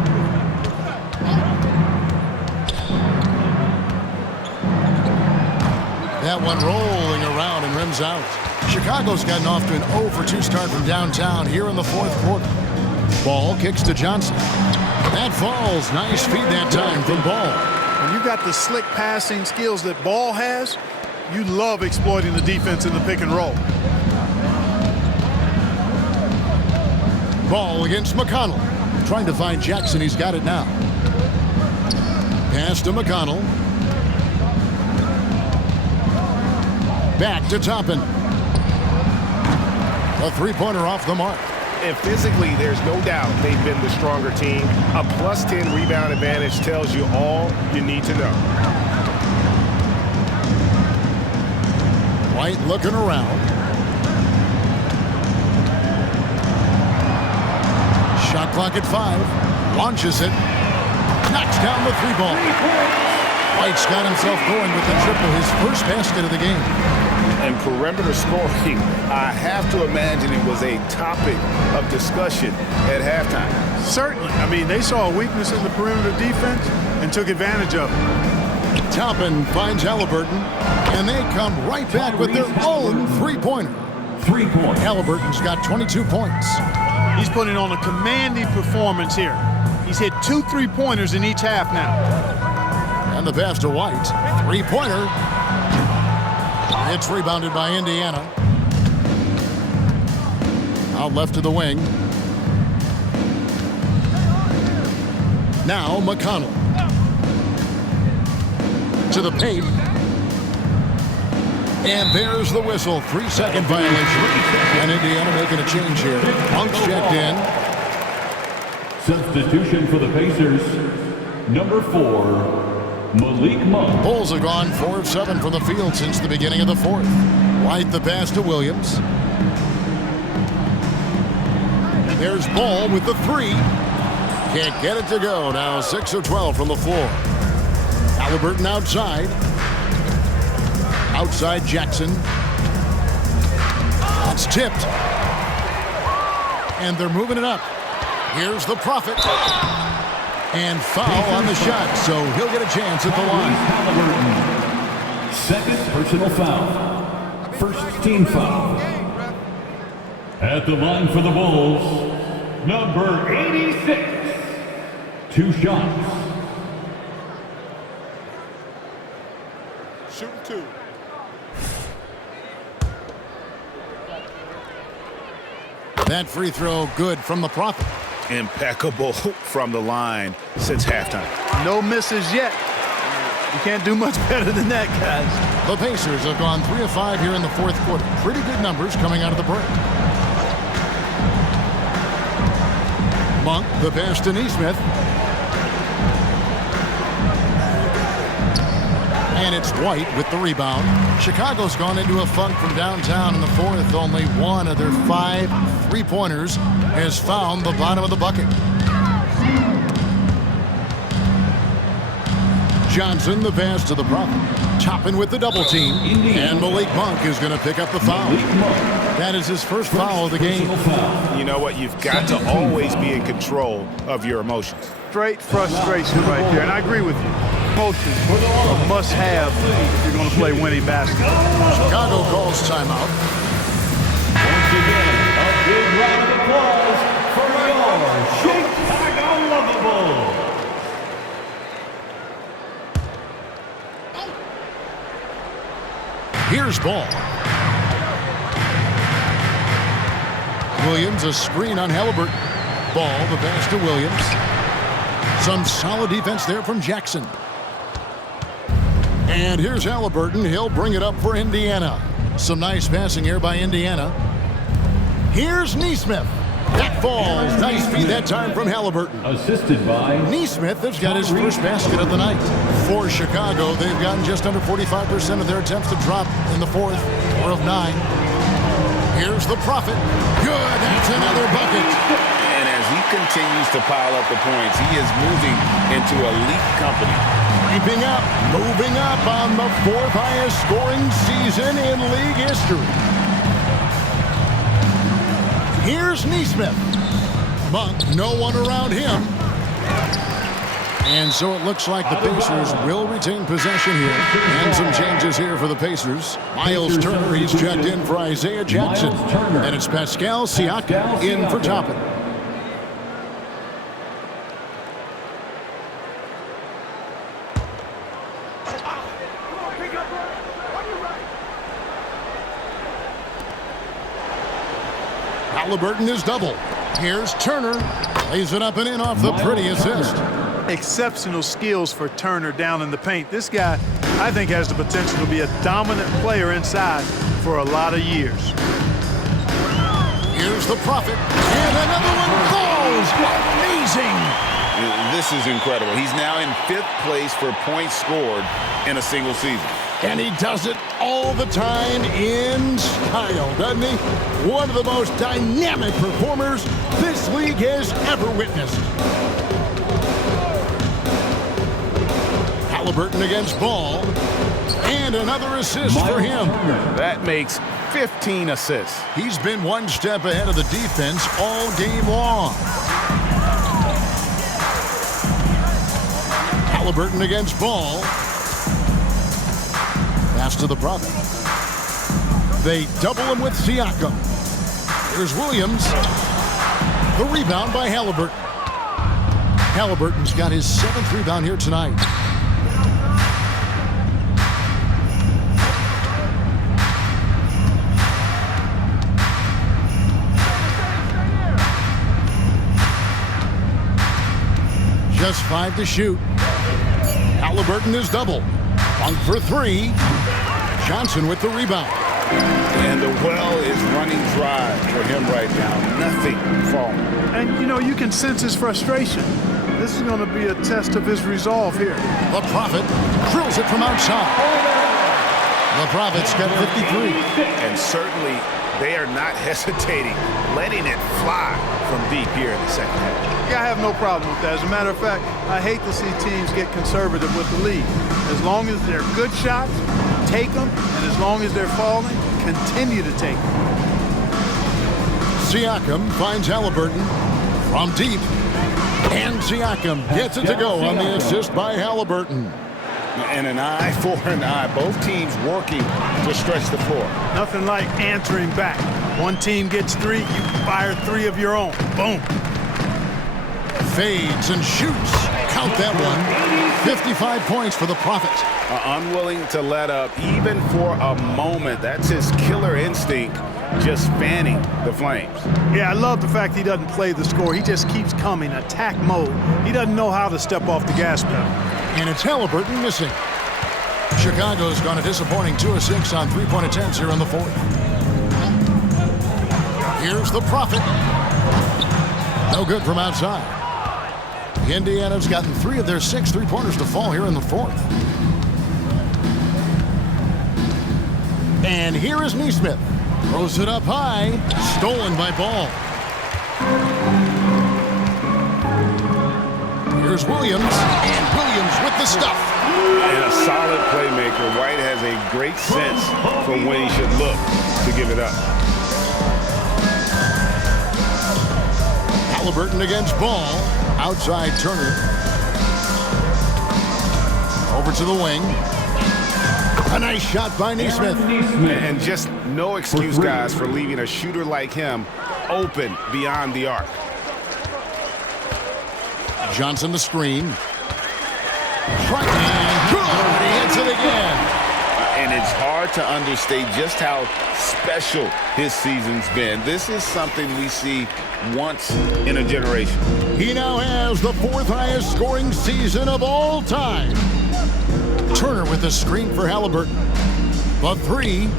That one rolling around and rims out. Chicago's gotten off to an 0 for 2 start from downtown here in the fourth quarter. Ball kicks to Johnson. That falls. Nice feed that time from Ball. When you got the slick passing skills that Ball has, you love exploiting the defense in the pick and roll. Ball against McConnell. Trying to find Jackson. He's got it now. Pass to McConnell. Back to Toppin. A three-pointer off the mark. And physically, there's no doubt they've been the stronger team. A plus 10 rebound advantage tells you all you need to know. White looking around. Shot clock at 5. Launches it. Knocks down the 3-ball. White's got himself going with the triple, his first basket of the game. And perimeter scoring, I have to imagine it was a topic of discussion at halftime. Certainly. I mean, they saw a weakness in the perimeter defense and took advantage of it. Toppin finds Halliburton, and they come right back with their own three-pointer. 3-point. Halliburton's got 22 points. He's putting on a commanding performance here. He's hit 2 3-pointers in each half now. And the pass to White. Three-pointer. It's rebounded by Indiana. Out left to the wing. Now McConnell. To the paint. And there's the whistle. 3-second violation. And Indiana making a change here. Punk's checked in. Substitution for the Pacers, number 4, Malik Monk. Bulls have gone 4 of 7 from the field since the beginning of the fourth. White the pass to Williams. There's Ball with the 3. Can't get it to go. Now 6 of 12 from the floor. Halliburton outside. Outside Jackson. It's tipped. And they're moving it up. Here's the Prophet. And foul on the shot, so he'll get a chance at the line. Halliburton, second personal foul. First team foul. At the line for the Bulls, number 86. 2 shots. Shoot 2. That free throw good from the Prophet. Impeccable from the line since halftime. No misses yet. You can't do much better than that, guys. The Pacers have gone 3 of 5 here in the fourth quarter. Pretty good numbers coming out of the break. Monk, the pass to Nesmith. And it's White with the rebound. Chicago's gone into a funk from downtown in the fourth. Only one of their 5 3-pointers has found the bottom of the bucket. Johnson, the pass to the Prophet. Toppin with the double team. And Malik Monk is going to pick up the foul. That is his first foul of the game. You know what? You've got to always be in control of your emotions. Straight frustration right there, and I agree with you. Emotions are a must-have if you're going to play winning basketball. Chicago calls timeout. Once again, a big round of applause for your Chicago Lovables. Here's Ball. Williams, a screen on Halliburton. Ball, the pass to Williams. Some solid defense there from Jackson. And here's Halliburton. He'll bring it up for Indiana. Some nice passing here by Indiana. Here's Neesmith. That falls. Nice feed that time from Halliburton. Assisted by Neesmith has got his first basket of the night. For Chicago, they've gotten just under 45% of their attempts to drop in the fourth, 4 of 9. Here's the Prophet. Good. That's another bucket. And as he continues to pile up the points, he is moving into elite company. Creeping up, moving up on the 4th highest scoring season in league history. Here's Neesmith. Monk, no one around him. And so it looks like the Pacers will retain possession here. And some changes here for the Pacers. Miles Turner, he's checked in for Isaiah Jackson. And it's Pascal Siakam in for Toppin. Halliburton is double. Here's Turner. Lays it up and in off the pretty assist. Exceptional skills for Turner down in the paint. This guy, I think, has the potential to be a dominant player inside for a lot of years. Here's the Prophet. And another one falls. Amazing. This is incredible. He's now in 5th place for points scored in a single season. And he does it all the time in style, doesn't he? One of the most dynamic performers this league has ever witnessed. Halliburton against Ball. And another assist for him. That makes 15 assists. He's been one step ahead of the defense all game long. Halliburton against Ball. Pass to the Prophet. They double him with Siakam. Here's Williams. The rebound by Halliburton. Halliburton's got his 7th rebound here tonight. Just 5 to shoot. Halliburton is double. Monk for 3. Johnson with the rebound. And the well is running dry for him right now. Nothing falling. And, you know, you can sense his frustration. This is going to be a test of his resolve here. The Prophet drills it from outside. The Prophet's got 53. And certainly they are not hesitating, letting it fly from deep here in the second half. Yeah, I have no problem with that. As a matter of fact, I hate to see teams get conservative with the lead. As long as they're good shots, take them. And as long as they're falling, continue to take them. Siakam finds Halliburton from deep. And Siakam gets it to go on the assist by Halliburton. And an eye for an eye. Both teams working to stretch the floor. Nothing like answering back. One team gets 3, you fire 3 of your own. Boom. Fades and shoots. Count that one. 55 points for the Prophet. Unwilling to let up even for a moment. That's his killer instinct, just fanning the flames. Yeah, I love the fact he doesn't play the score. He just keeps coming, attack mode. He doesn't know how to step off the gas pedal. And it's Halliburton missing. Chicago's gone a disappointing 2 of 6 on 3-point attempts here in the 4th. Here's the Prophet. No good from outside. Indiana's gotten 3 of their 6 3-pointers to fall here in the 4th. And here is Neesmith. Throws it up high. Stolen by Ball. Here's Williams, and Williams with the stuff. And a solid playmaker. White has a great sense for when he should look to give it up. Halliburton against Ball. Outside Turner. Over to the wing. A nice shot by Nesmith. And just no excuse, guys, for leaving a shooter like him open beyond the arc. Johnson the screen. And good. He hits it again. And it's hard to understate just how special his season's been. This is something we see once in a generation. He now has the 4th highest scoring season of all time. Turner with the screen for Halliburton. The 3.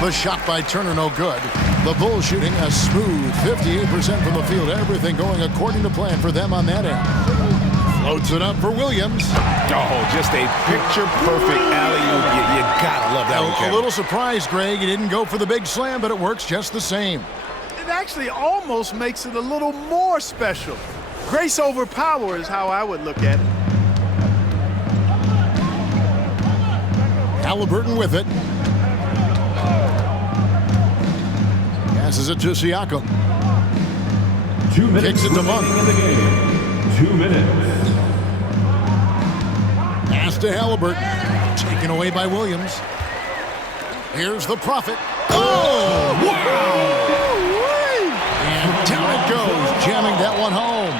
The shot by Turner, no good. The Bulls shooting a smooth 58% from the field. Everything going according to plan for them on that end. Floats it up for Williams. Oh, just a picture-perfect alley-oop. You gotta love that one, Kevin. A little surprised, Greg. He didn't go for the big slam, but it works just the same. It actually almost makes it a little more special. Grace over power is how I would look at it. Halliburton with it. Passes it to Siakam. 2 minutes Kicks it to Monk. in the game. 2 minutes. Pass to Halliburton. Taken away by Williams. Here's the Prophet. Oh, wow! And down it goes, jamming that one home.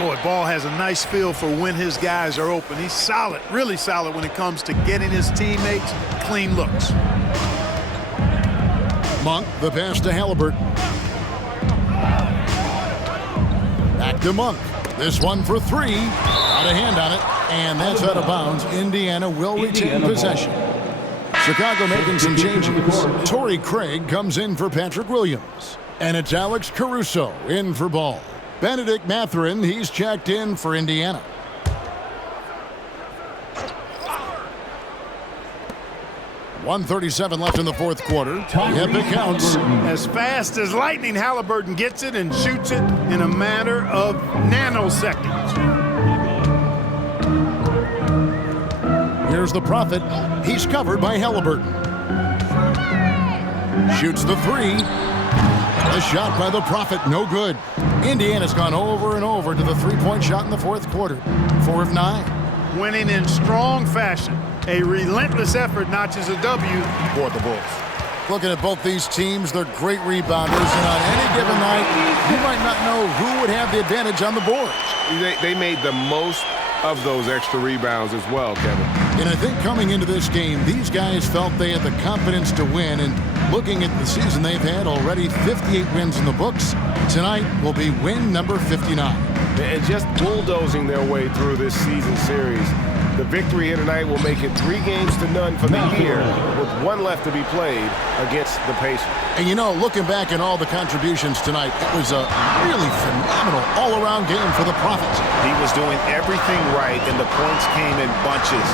Boy, Ball has a nice feel for when his guys are open. He's solid, really solid when it comes to getting his teammates clean looks. Monk, the pass to Halliburton. Back to Monk. This one for 3. Out of hand on it, and that's out of bounds. Indiana will retain possession. Chicago making some changes. Torrey Craig comes in for Patrick Williams. And it's Alex Caruso in for Ball. Benedict Mathurin, he's checked in for Indiana. .137 left in the 4th quarter. Yep, it counts. As fast as lightning, Halliburton gets it and shoots it in a matter of nanoseconds. Here's the Prophet. He's covered by Halliburton. Shoots the 3. The shot by the Prophet, no good. Indiana's gone over and over to the 3-point shot in the 4th quarter. 4 of 9. Winning in strong fashion. A relentless effort notches a W for the Bulls. Looking at both these teams, they're great rebounders, and on any given night, you might not know who would have the advantage on the board. They made the most of those extra rebounds as well, Kevin. And I think coming into this game, these guys felt they had the confidence to win, and looking at the season they've had, already 58 wins in the books. Tonight will be win number 59. And just bulldozing their way through this season series. The victory here tonight will make it 3-0 for the year, with 1 left to be played against the Pacers. And you know, looking back at all the contributions tonight, it was a really phenomenal all-around game for the Prophet. He was doing everything right, and the points came in bunches.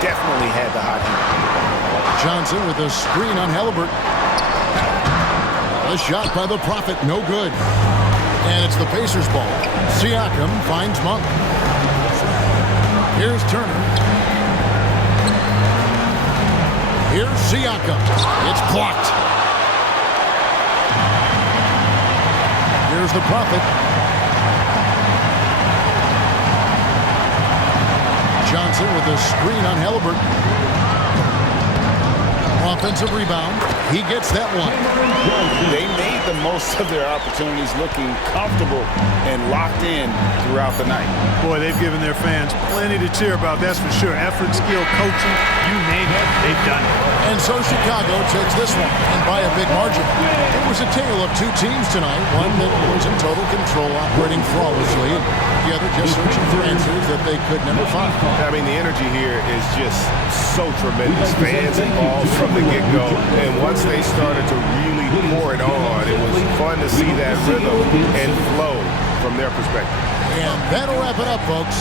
Definitely had the hot heat. Johnson with a screen on Halliburton. A shot by the Prophet, no good. And it's the Pacers' ball. Siakam finds Monk. Here's Turner. Here's Siakam. It's blocked. Here's the Prophet. Johnson with a screen on Halliburton. Offensive rebound. He gets that one. They made the most of their opportunities, looking comfortable and locked in throughout the night. Boy, they've given their fans plenty to cheer about, that's for sure. Effort, skill, coaching, you name it, they've done it. And so Chicago takes this one, and by a big margin. It was a tale of 2 teams tonight, one that was in total control, operating flawlessly, and the other just searching for answers that they could never find. I mean, the energy here is just so tremendous. Fans involved from the get-go, and once they started to really pour it on, it was fun to see that rhythm and flow from their perspective. And that'll wrap it up, folks.